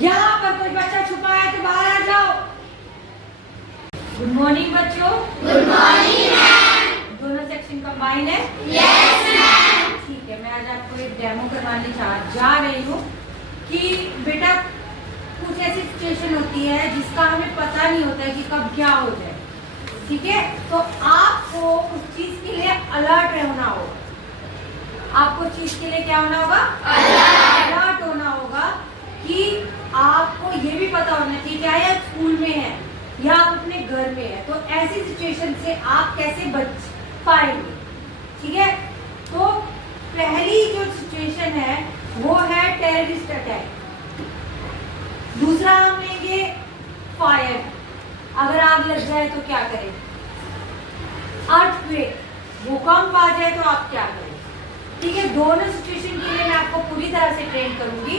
यहाँ पर कोई बच्चा छुपा है तो बाहर आ जाओ। गुड मॉर्निंग बच्चों। Good morning ma'am. दोनों सेक्शन कंबाइन है? Yes ma'am. ठीक है, मैं आज आपको एक डेमो करवाने जा रही हूँ कि बेटा कुछ ऐसी सिचुएशन होती है जिसका हमें पता नहीं होता है कि कब क्या हो जाए। ठीक है, तो आपको उस चीज के लिए अलर्ट रहना होगा। आपको उस चीज के लिए क्या होना होगा? अलर्ट होना होगा कि आपको ये भी पता होना चाहिए चाहे आप स्कूल में है या आप अपने घर में है, तो ऐसी सिचुएशन से आप कैसे बच पाएंगे। ठीक है, तो पहली जो सिचुएशन है वो है टेररिस्ट अटैक। दूसरा हम लेंगे फायर, अगर आग लग जाए तो क्या करें। अर्थक्वेक, भूकंप आ जाए तो आप क्या करें। ठीक है, दोनों सिचुएशन के लिए मैं आपको पूरी तरह से ट्रेन करूंगी।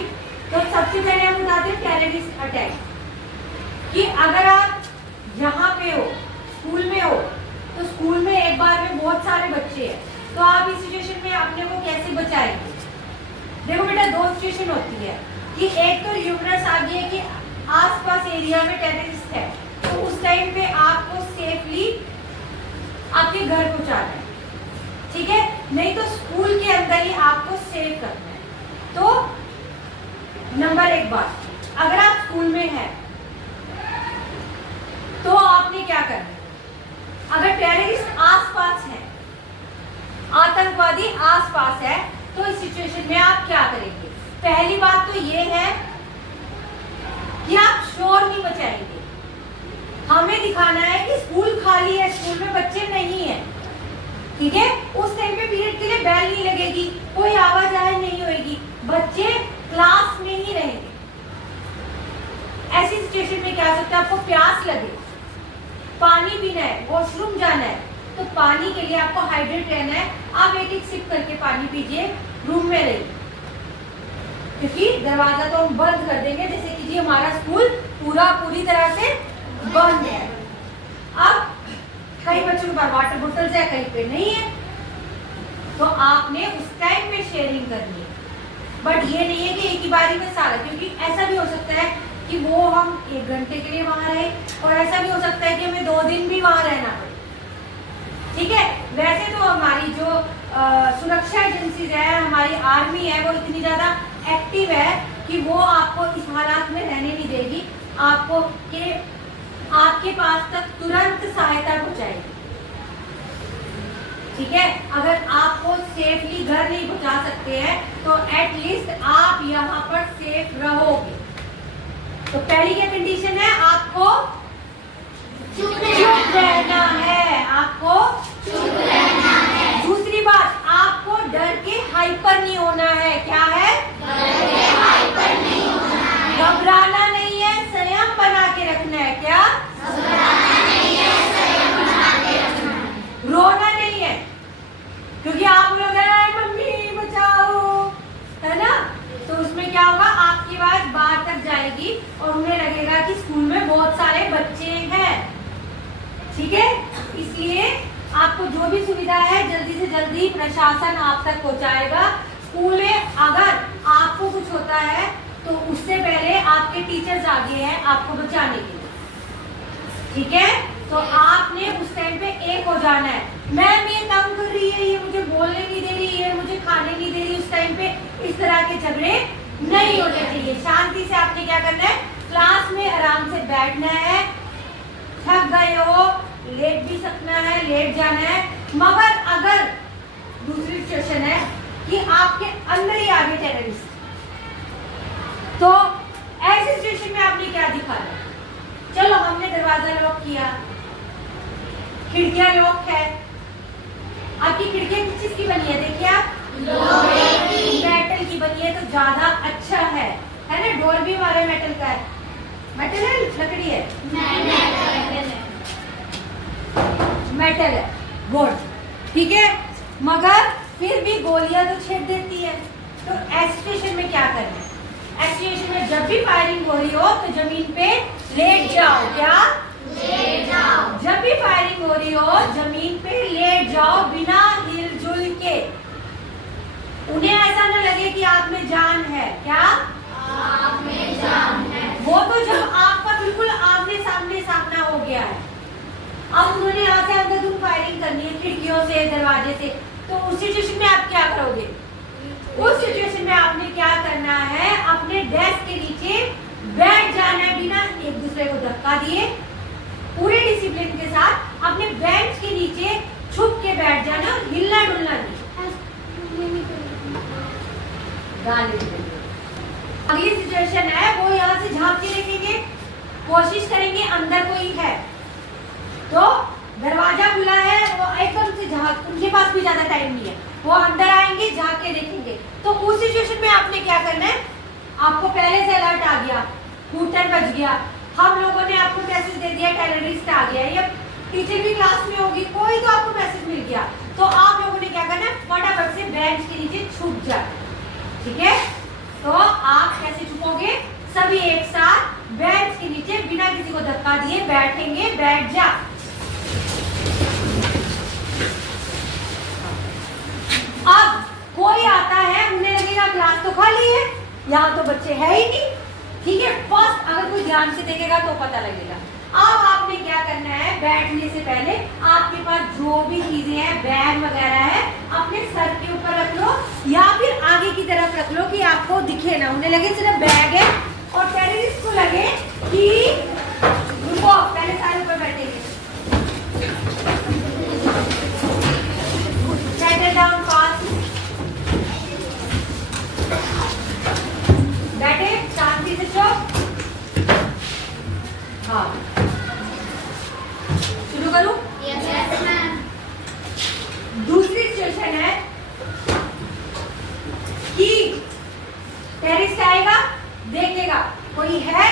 तो सबसे पहले हम बताते हैं टेररिस्ट अटैक कि अगर आप यहाँ पे हो, स्कूल में हो, तो स्कूल में एक बार में बहुत सारे बच्चे हैं, तो आप इस सिचुएशन में अपने को कैसे बचाएंगे। देखो बेटा, दो सिचुएशन होती है कि एक तो ह्यूमरस आ गई है कि आसपास एरिया में टेररिस्ट है, तो उस टाइम पे आपको सेफली आपके घर पहुंचाना है। ठीक है, नहीं तो स्कूल के अंदर ही आपको सेफ रखना है। तो नंबर एक बात, अगर आप स्कूल में हैं तो आपने क्या करना है। अगर टेररिस्ट आसपास है, आतंकवादी आसपास है, तो इस सिचुएशन में आप क्या करेंगे। पहली बात तो ये है कि आप शोर नहीं मचाएंगे। हमें दिखाना है कि स्कूल खाली है, स्कूल में बच्चे नहीं है। ठीक है, उस टाइम पे पीरियड के लिए बेल नहीं लगेगी, कोई आवाजाही नहीं होगी, बच्चे क्लास में ही रहेंगे। ऐसी सिचुएशन में क्या हो सकता है, आपको प्यास लगे, पानी पीना है, वॉशरूम जाना है, तो पानी के लिए आपको हाइड्रेट रहना है। आप एक एक सिप करके पानी पीजिए, रूम में रहिए, क्योंकि दरवाजा तो हम बंद कर देंगे जैसे कि जी हमारा स्कूल पूरी तरह से बंद है। अब कई बच्चों के पास वाटर बोतल है, कहीं पे नहीं है, तो आपने उस टाइम पे शेयरिंग करनी है। बट ये नहीं है कि एक ही बारी में सारा, क्योंकि ऐसा भी हो सकता है कि वो हम 1 घंटे के लिए वहां रहे, और ऐसा भी हो सकता है कि हमें 2 दिन भी वहां रहना पड़े। ठीक है, वैसे तो हमारी जो सुरक्षा एजेंसीज है, हमारी आर्मी है, वो इतनी ज्यादा एक्टिव है कि वो आपको इस हालात में रहने नहीं देगी, आपको के आपके पास तक तुरंत सहायता पहुंचाएगी। ठीक है, अगर आपको सेफली घर नहीं पहुंचा सकते हैं तो एटलीस्ट आप यहाँ पर सेफ रहोगे। तो पहली क्या कंडीशन है, आपको चुप रहना है, आपको चुप रहना है। दूसरी बात, आपको डर के हाइपर नहीं होना है। क्या है? डर के हाइपर नहीं होना है। घबराना नहीं है, संयम बना के रखना है। क्या? घबराना नहीं है, संयम बना के रखना है। रोना नहीं है, क्योंकि आप लोग मम्मी बचाओ, है ना, तो उसमें क्या होगा, आपकी आवाज बाहर तक जाएगी और उन्हें लगेगा कि स्कूल में बहुत सारे बच्चे हैं। ठीक है, इसलिए आपको जो भी सुविधा है जल्दी से जल्दी प्रशासन आप तक पहुंचाएगा। स्कूल में अगर आपको कुछ होता है तो उससे पहले आपके टीचर्स आगे हैं आपको बचाने के लिए। ठीक है, तो आपने उस टाइम पे एक हो जाना है। मैम ये तंग कर रही है, ये मुझे बोलने नहीं दे रही है, मुझे खाने नहीं दे रही, उस टाइम पे इस तरह के झगड़े नहीं होने चाहिए। शांति से आपने क्या करना है, क्लास में आराम से बैठना है। थक गए हो, लेट भी सकना है, लेट जाना है। मगर अगर दूसरी सिचुएशन है कि आपके अंदर ही आ गए टेररिस्ट, तो ऐसी सिचुएशन में आपने क्या दिखाना है। चलो, हमने दरवाजा लॉक किया, खिड़कियां लॉक है। आपकी खिड़कियां किस चीज की बनी है, देखिए आप, लोहे की, मेटल की बनी है, तो ज्यादा अच्छा है ना। डोर भी हमारे मेटल का है। मेटल है, लकड़ी है, मेटल है, गुड। ठीक है, मगर फिर भी गोलियां तो छेद देती है। तो ऐसी सिचुएशन में क्या करना है, ऐसी सिचुएशन में जब भी फायरिंग हो रही हो तो जमीन पे लेट जाओ। क्या? लेट जाओ। जब भी फायरिंग हो रही हो जमीन पे लेट जाओ, बिना हिलजुल के। उन्हें ऐसा न लगे कि आप में जान है। क्या? आप में जान है। दरवाजे से, तो उस सिचुएशन में आप क्या करोगे? उस सिचुएशन में आपने क्या करना है, अपने डेस्क के नीचे बैठ जाना है बिना एक दूसरे को धक्का दिए, पूरे डिसिप्लिन के साथ अपने बेंच के नीचे छुप के बैठ जाना, हिलना डुलना नहीं। अगली सिचुएशन है वो यहाँ से झांक के देखेंगे, कोशिश करेंगे अंदर कोई है, तो दरवाजा खुला है, वो एकदम से झांक, उनके पास भी ज्यादा टाइम नहीं है, वो अंदर आएंगे, झांक के देखेंगे। तो उस सिचुएशन में आपने क्या करना है, आपको पहले से अलर्ट आ गया, हूटर बज गया, हम लोगों ने आपको मैसेज दे दिया टेररिस्ट आ गया, या टीचर भी क्लास में होगी, कोई तो आपको मैसेज मिल गया, तो आप लोगों ने क्या करना है, फटाफट से बेंच के नीचे छुप जाए। ठीक है, तो आप कैसे छुपोगे? सभी एक साथ बेंच के नीचे बिना किसी को धक्का दिए बैठेंगे, बैठ जा। अब कोई आता है, उन्हें लगेगा क्लास तो खाली है, यहाँ तो बच्चे है ही नहीं। ठीक है, फर्स्ट अगर कोई ध्यान से देखेगा तो पता लगेगा। अब आपने क्या करना है, बैठने से पहले आपके पास जो भी चीजें हैं, बैग वगैरह है, अपने सर के ऊपर रख लो या फिर आगे की तरफ रख लो कि आपको दिखे ना, उन्हें लगे सिर्फ बैग है, और टेररिस्ट को लगे कि रुको, पहले सारे ऊपर बैठेंगे। सेटल डाउन फास्ट, बैठे शांति से चुप। हाँ, शुरू करूं? Yes ma'am. दूसरी सिचुएशन है कि टेररिस्ट आएगा, देखेगा कोई है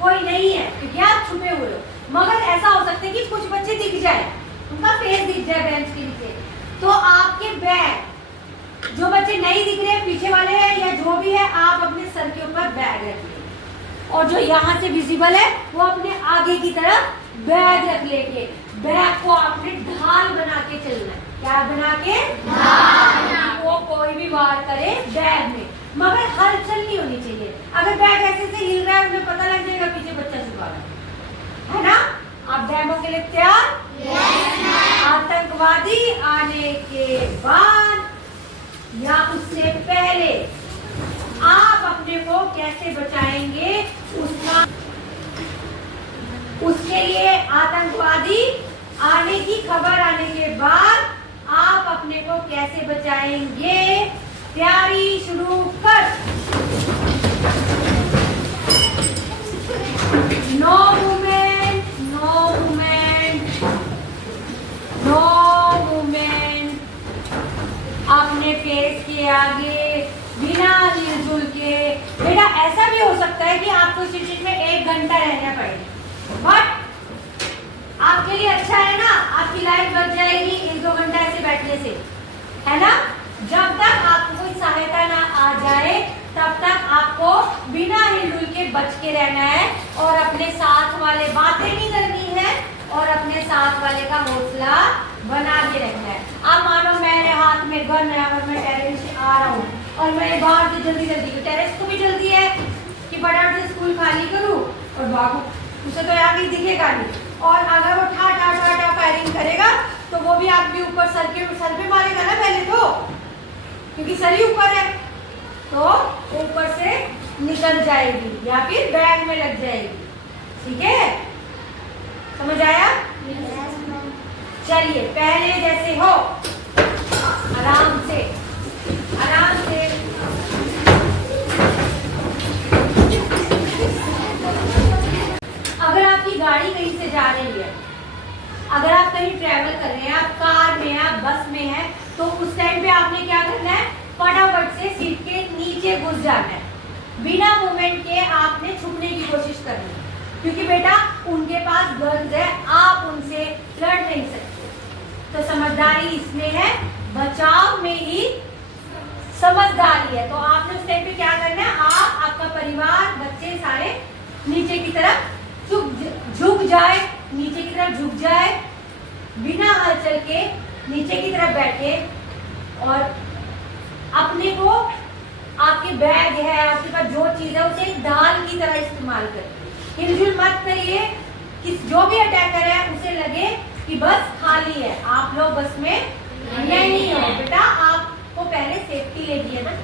कोई नहीं है, क्योंकि आप छुपे हुए हो, मगर ऐसा हो सकता है कि कुछ बच्चे दिख जाए, उनका फेस दिख जाए बेंच के नीचे, तो आपके बैग, जो बच्चे नहीं दिख रहे पीछे वाले हैं या जो भी है, आप अपने सर के ऊपर बैग रखिए, और जो यहाँ से विजिबल है वो अपने आगे की तरफ बैग रख लेंगे। बैग को आपने ढाल बना के चलना है। क्या बना के? ढाल। वो कोई भी वार करे बैग में, मगर हलचल नहीं होनी चाहिए। अगर बैग ऐसे से हिल रहा है, उन्हें पता लग जाएगा पीछे बच्चा छुपा है ना? आप डेमो के लिए तैयार? आतंकवादी आने के बाद या उससे पहले आप अपने को कैसे बचाएंगे, उसके लिए आतंकवादी आने की खबर आने के बाद आप अपने को कैसे बचाएंगे? तैयारी शुरू कर। No movement, no movement, no movement. अपने फेस के आगे बिना हिलजुल के। बेटा ऐसा भी हो सकता है कि आपको सिटी में 1 घंटा रहना पड़े, बट आपके लिए अच्छा है ना, आपकी लाइफ बच जाएगी 1-2 घंटा ऐसे बैठने से, है ना? जब तक आपको कोई सहायता ना आ जाए तब तक आपको बिना हिलजुल के बच के रहना है, और अपने साथ वाले बातें नहीं करनी है, और अपने साथ वाले का हौसला बना के रखना है। अब मानो मेरे हाथ में गन है और मैं टेरेस से आ रहा हूँ, और मैं बाहर से जल्दी जल्दी, टेरेस को भी जल्दी है कि फटाफट से स्कूल खाली करूँ और भागूं, उसे तो आगे दिखेगा नहीं, और अगर वो ठा ठा ठा ठा फायरिंग करेगा तो वो भी आप भी ऊपर सर पे मारेगा ना पहले तो, क्योंकि सर ही ऊपर है, तो ऊपर से निकल जाएगी या फिर बैग में लग जाएगी। ठीक है, समझ आया? चलिए पहले जैसे हो, आराम से आराम से। अगर आपकी गाड़ी कहीं से जा रही है, अगर आप कहीं ट्रैवल कर रहे हैं, आप कार में हैं, आप बस में हैं, तो उस टाइम पे आपने क्या करना है, फटाफट से सीट के नीचे घुस जाना है, बिना मूवमेंट के आपने छुपने की कोशिश करनी है, क्योंकि बेटा उनके पास गन्स है, आप उनसे लड़ नहीं सकते। तो समझदारी इसमें है, बचाव में ही समझदारी है। तो आपने उस टाइम पे क्या करना है, आप, आपका परिवार, बच्चे सारे नीचे की तरफ झुक जाए, नीचे की तरफ झुक जाए, बिना हलचल के नीचे की तरफ बैठे, और अपने को, आपके बैग है, आपके पास जो चीज है उसे एक ढाल की तरह इस्तेमाल करिए। हिलजुल मत करिए कि जो भी अटैकर है उसे लगे कि बस खाली है, आप लोग बस में नहीं हो बेटा, आपको पहले सेफ्टी लेनी है ना।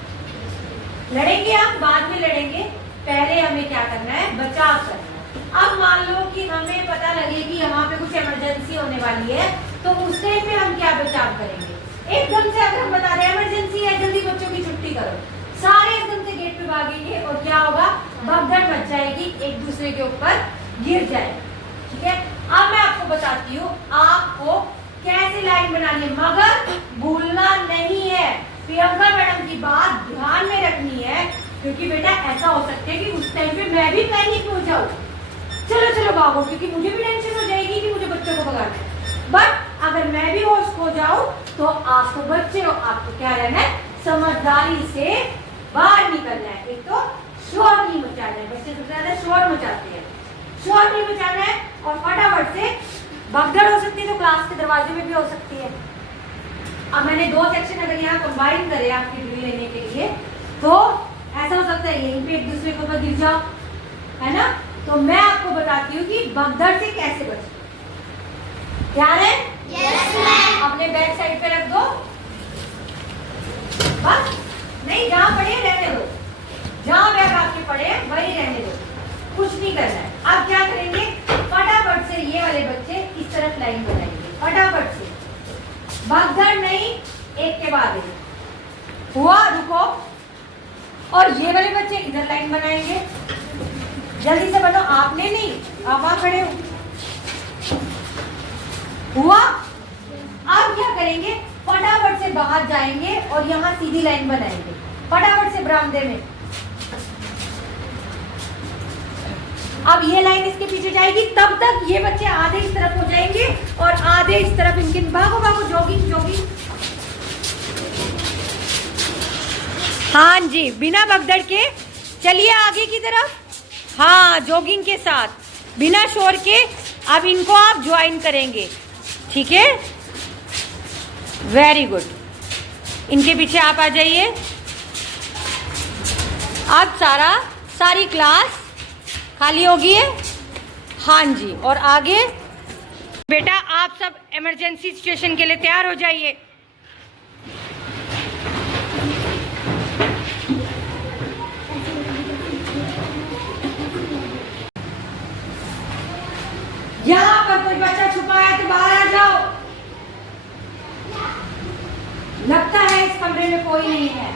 लड़ेंगे आप, बाद में लड़ेंगे, पहले हमें क्या करना है, बचाव करना है। अब मान लो कि हमें पता लगे कि यहाँ पे कुछ इमरजेंसी होने वाली है, तो उस टाइम पे हम क्या बचाव करेंगे। एकदम से अगर हम बता रहे हैं इमरजेंसी है, जल्दी बच्चों की छुट्टी करो, सारे एकदम से गेट पे भागेंगे और क्या होगा, भगदड़ मच जाएगी, एक दूसरे के ऊपर गिर जाएगी। ठीक है, अब मैं आपको बताती हूँ आपको कैसे लाइन बनानी है, मगर भूलना नहीं है। प्रियंका मैडम की बात ध्यान में रखनी है, क्योंकि बेटा ऐसा हो सकता है कि उस टाइम पे मैं भी पैनिक हो जाऊं, चलो चलो भागो, क्योंकि मुझे भी टेंशन हो जाएगी कि मुझे बच्चों को भगाना है। बट अगर मैं भी होश खो जाऊं तो आपको बच्चे हो, आपको क्या रहना है, समझदारी से बाहर निकलना है। एक तो शोर नहीं मचाना है, बच्चे सबसे ज्यादा शोर मचाते हैं, शोर नहीं मचाना है और फटाफट से भगदड़ हो सकती है तो क्लास के दरवाजे में भी हो सकती है। अब मैंने दो सेक्शन अगर यहाँ कंबाइन करे आपकी ड्रिल लेने के लिए, तो ऐसा हो सकता है यहीं पे एक दूसरे के ऊपर गिर जाओ, है ना। तो मैं आपको बताती हूँ कि भगदड़ से कैसे बचें। ध्यान है? Yes ma'am. अपने बैक साइड पे रख दो, बस नहीं, जहाँ पड़े रहने दो, जहाँ बैग आपके पड़े वही रहने दो, कुछ नहीं करना है। अब क्या करेंगे, फटाफट से ये वाले बच्चे इस तरफ लाइन बनाएंगे, फटाफट से, भगदड़ नहीं, एक के बाद एक। हुआ, रुको, और ये वाले बच्चे इधर लाइन बनाएंगे, जल्दी से बनो, आपने नहीं, आप वहां खड़े हो। हुआ, अब क्या करेंगे, फटाफट से बाहर जाएंगे और यहाँ सीधी लाइन बनाएंगे, फटाफट से बरामदे में। अब ये लाइन इसके पीछे जाएगी, तब तक ये बच्चे आधे इस तरफ हो जाएंगे और आधे इस तरफ, इनके भागो भागो, जॉगिंग जॉगिंग। हाँ जी, बिना भगदड़ के चलिए आगे की तरफ, हाँ जॉगिंग के साथ, बिना शोर के। अब इनको आप ज्वाइन करेंगे, ठीक है, वेरी गुड। इनके पीछे आप आ जाइए। अब सारी क्लास खाली होगी है, हाँ जी, और आगे बेटा आप सब इमरजेंसी सिचुएशन के लिए तैयार हो जाइए। यहाँ पर कोई बच्चा छुपा है तो बाहर आ जाओ। लगता है इस कमरे में कोई नहीं है,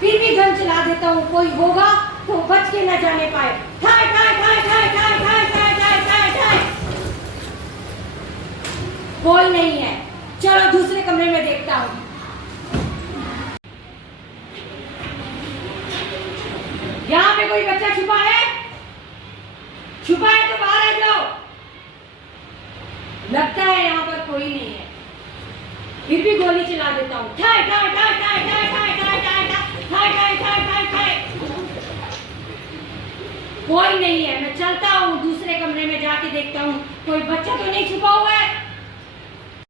फिर भी गन चला देता हूँ, कोई होगा तो बच के न जाने पाए। ठाए ठाए ठाए ठाए ठाए ठाए ठाए ठाए ठाए ठाए। कोई नहीं है, चलो दूसरे कमरे में देखता हूँ। यहाँ पे कोई बच्चा छुपा है? छुपा है तो बाहर आ जाओ। लगता है यहाँ पर कोई नहीं है, फिर भी गोली चला देता हूँ। ठाए ठाए ठाए ठाए ठाए ठाए ठाए ठाए ठाए ठाए ठाए ठाए ठाए। कोई नहीं है, मैं चलता हूँ दूसरे कमरे में जाके देखता हूँ कोई बच्चा तो नहीं छुपा हुआ है।